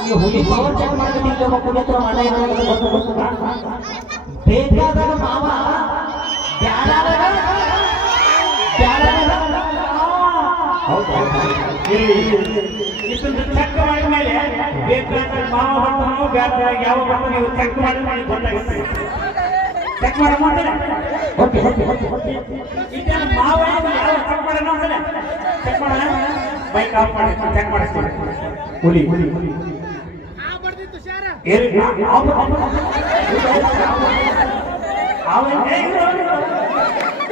ಈ power check ಮಾಡ್ಕೊಂಡು ಒಬ್ಬ ಕುಡಿಯತ್ರ ಮನೆ? ಬೇಕಾದಾಗ ಮಾವ ಚೆಕ್ ಮಾಡಿದ ಮೇಲೆ ಬೇಕಾದ್ರೆ ಮಾವ ಬರ್ತಾನೋ ಬೇಕಾದಾಗ ಯಾವ ಬರ್ತಾನೋ ನೀವು ಚೆಕ್ ಮಾಡಿ ಮಾಡಿ ಗೊತ್ತಾಗುತ್ತೆ ಚೆಕ್ ಮಾಡೋ ಮಾಡ್ತಾರೆ ಮಾವ ಯಾವ ಚೆಕ್ ಮಾಡೋಣ ಚೆಕ್ ಮಾಡೋಣ ಬೈಕ್ ಆಫ್ ಮಾಡಿ ಚೆಕ್ ಮಾಡಿಸ್ತೀನಿ. ಹುಲಿ ಹುಲಿ. ಹುಲಿ ಏರಿ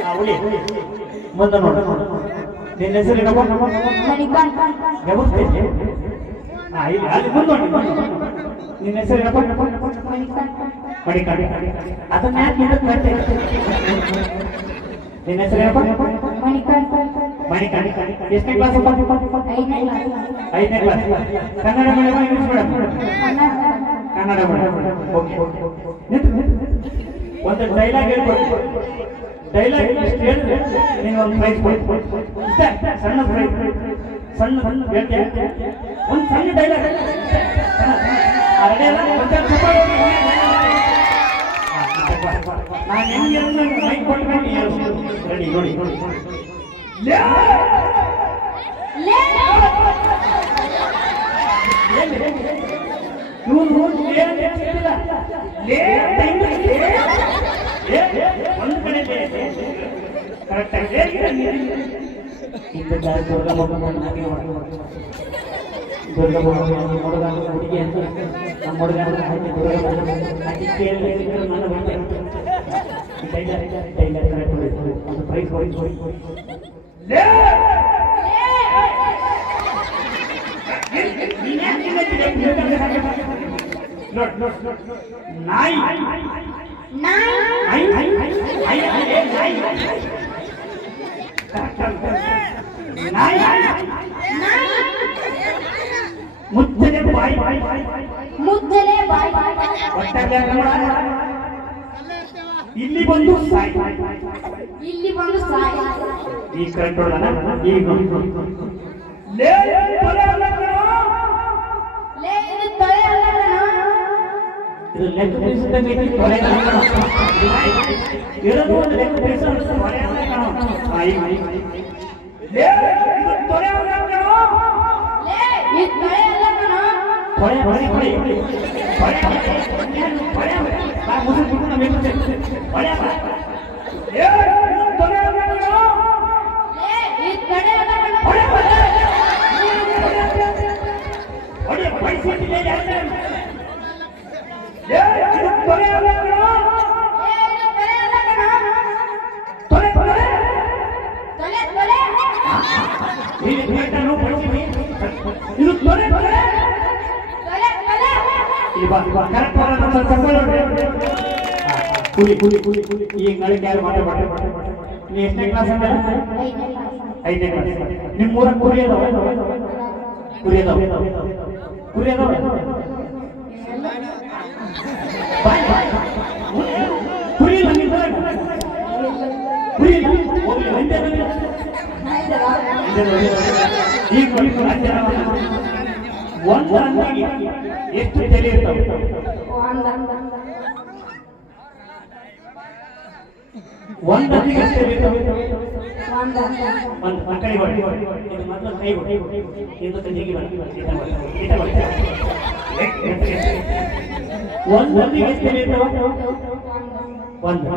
ಅವ ಹುಲಿ ಹುಲಿ. ಮುಂದೆ ನೋಡು. ನಿನ್ನ ಹೆಸರು ನಿನ್ನ ಹೆಸರು ಅದನ್ನ ಯಾಕೆ ನಿನ್ನ ಹೆಸರು ಏನಪ್ಪ ಮಣಿಕಂಠ ಮಣಿ ಕಡಿ ಎಷ್ಟನೇ ಕ್ಲಾಸ್ ಐದನೇ ಕ್ಲಾಸ್ ಐದನೇ class Kannada madam English madam Kannada madam okay. ಒಂದು ಡೈಲಾಗ್ ಹೇಳ್ಬೋದು ಡೈಲಾಗ್ ಇಷ್ಟು ಹೇಳಿದ್ರೆ ನೀವು ಒಂದು ಪ್ರೈಸ್ ಇಷ್ಟೇ? ಸಣ್ಣ ಪ್ರೈಸ್ ಸಣ್ಣ ಸಣ್ಣ ಹೇಳ್ತೀಯ? ಒಂದು ಸಣ್ಣ ಡೈಲಾಗ್ ನಾನು ಹೆಂಗೆ ಮೈಕ್ ಕೊಟ್ಟು ರೆಡಿ ನೋಡಿ ನೋಡಿ. ಹುಡುಗ ಅಂತ ನಮ್ಮ ಹುಡುಗ ಟೈಲರ್, ಟೈಲರ್ ಹೊಡಿತು. ಒಂದು ಯಾಕ್ ಹಿಂಗೆ ತಿರ್ಗಾಡ್ತಿ? ನೋಡ್, ನೋಡ್, ನೋಡ್, ನೋಡ್. ನಾಯಿ ಇಲ್ಲಿ ಬಂದು ಸಾಯಿ. ಇಲ್ಲಿ ಬಂದು ಸಾಯಿ. ಈ ಹೊಡೆದನ ಈಗ ಲೇ ತೊಲೆ ಅಲ್ಲ. ಲೇ ಇದು ತೊಳೆ ಅಲ್ಲ. ಇದು ತೊಲೆ ಅಲ್ಲ. ಇರೋದು ಒಂದು ಬೀಸೋ ತೊಲೆ ಅಲ್ಲ. ಲೇ ಇದು ತೊಲೆ ಅಲ್ಲ ಲೇ ಇದು ತೊಳೆ ಅಲ್ಲ ಕಣ. ತೊಳೆ ತೊಳೆ ತೊಳೆ. ತೊಳೆ ಬಾ ಮುಸುಕು ಮುಸುಕು ನಮ್ಮ ಎದುರು ತೊಳೆ ಲೇ ಇದು ತೊಲೆ ಅಲ್ಲ ಕಣೋ. ಲೇ ಇದು ತೊಳೆ ಅಲ್ಲ ಕಣೋ. ಹೊಡೆ, ಹೊಡೆ. ಹೊಡೆ, ಬೈಸಿಟ್ಟಿಗೆ ಯಾಕೆ? ಇಲ್ಲಿ ಬಾ, ಬಾ, correct ಬರೋದು ಒಂದ್ ಸ್ವಲ್ಪ ಚಪ್ಪಲಿ ಹೊಡಿ. ಹಾ, ಕುಲಿ, ಕುಲಿ, ಕುಲಿ, ಕುಲಿ. ಈಗ ನಳಿಕೆ ಯಾರು ಮಾಡ ಮಾಡ ಮಾಡ ನೀ ಎಷ್ಟನೇ ಕ್ಲಾಸ್ ಅಂದ್ರೆ ಐದನೇ ಕ್ಲಾಸ್. ಐದನೇ ಕ್ಲಾಸ್ ನಿಮ್ಮ ಊರ ಕುರಿ ಅದಾವ ಕುರಿ ಅದಾವ ಕುರಿ ಅದಾವ ಬಾಯ್, ಬಾಯ್. ಕುರಿ ಇಲ್ಲ ನಿನ್ನ ಊರಾಗ? ಕುರಿ ಇಲ್ಲ? ಹೋಗ್ಲಿ, ಹಿಂದೆ ಬನ್ನಿ. ಹಿಂದೆ ಬನ್ನಿ. ಈಗ ನೋಡಿ, ರಾಜ್ಯ ಒಂದು ಹಂದಿಗೆ ಎಷ್ಟು ತಲೆ ಇರ್ತಾವೆ? ಒಂದ ಒಂದು ಹಂದಿಗೆ ಎಷ್ಟು ಒಂದು ಕಡೆ ಹೊಡಿ ಇದು ಮೊದಲು ಕೈ ಹೊಡಿ. ಇದು. ಒಂದು ಹಂದಿಗೆ ಎಷ್ಟು ತಲೆ ಒಂದು. ಒಂದು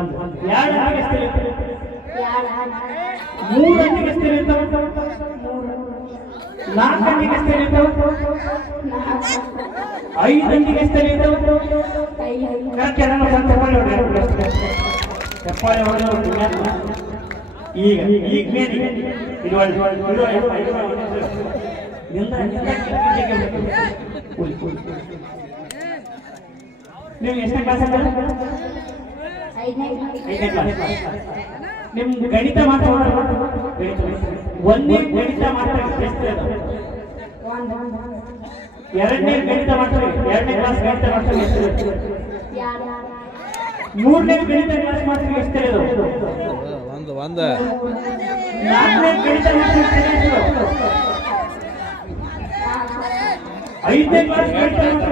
ಮೂರು ಎಷ್ಟು ಇರ್ತಾವೆ? ನಾಲ್ಕು ಹಂದಿಗೆ ಎಷ್ಟು ತಲೆ ಇರ್ತಾವೆ ಐದು ಹಂದಿಗೆ ಎಷ್ಟು ತಲೆ ಇರ್ತಾವೆ ಕರೆಕ್ಟ್ ಎಲ್ಲ ಸ್ವಲ್ಪ ಚಪ್ಪಾಳೆ ಹೊಡಿ ಚಪ್ಪಾಳೆ ಹೊಡೆದವ್ರು ಪುಣ್ಯಾತ್ಮ. ಈಗ ಈಗ ಮೇನ್ ಇದು ಒಳ್ಳೆ ಇದು ಒಳ್ಳೆ ಇದು ಒಳ್ಳೆ ಇದು ಒಳ್ಳೆ ಇದು ಒಳ್ಳೆ. ನಿಂದ ನಿಂದ ಕಿಟಿಕಿಗೆ ಬಿಟ್ಟು. ಕೂಲಿ, ಕೂಲಿ, ಕೂಲಿ. ನೀವು ಎಷ್ಟನೇ ಕ್ಲಾಸ್ ಅಂತ ಐದನೇ ಐದನೇ ಕ್ಲಾಸ್ ನಿಮ್ ಗಣಿತ ಮಾತ್ರ ಒಂದೇ ಗಣಿತ ಮಾತ್ರ? ಎರಡನೇ ಗಣಿತ ಮಾತ್ರ ಎರಡನೇ ಕ್ಲಾಸ್ ಗಣಿತ ಮಾತ್ರ? ಮೂರನೇ ಗಣಿತ ಕ್ಲಾಸ್ ಮಾತ್ರ ಎಷ್ಟು? ಒಂದು ನಾಲ್ಕನೇ ಗಣಿತ ಮಾತ್ರ? ಐದನೇ ಕ್ಲಾಸ್ ಗಣಿತ ಮಾತ್ರ?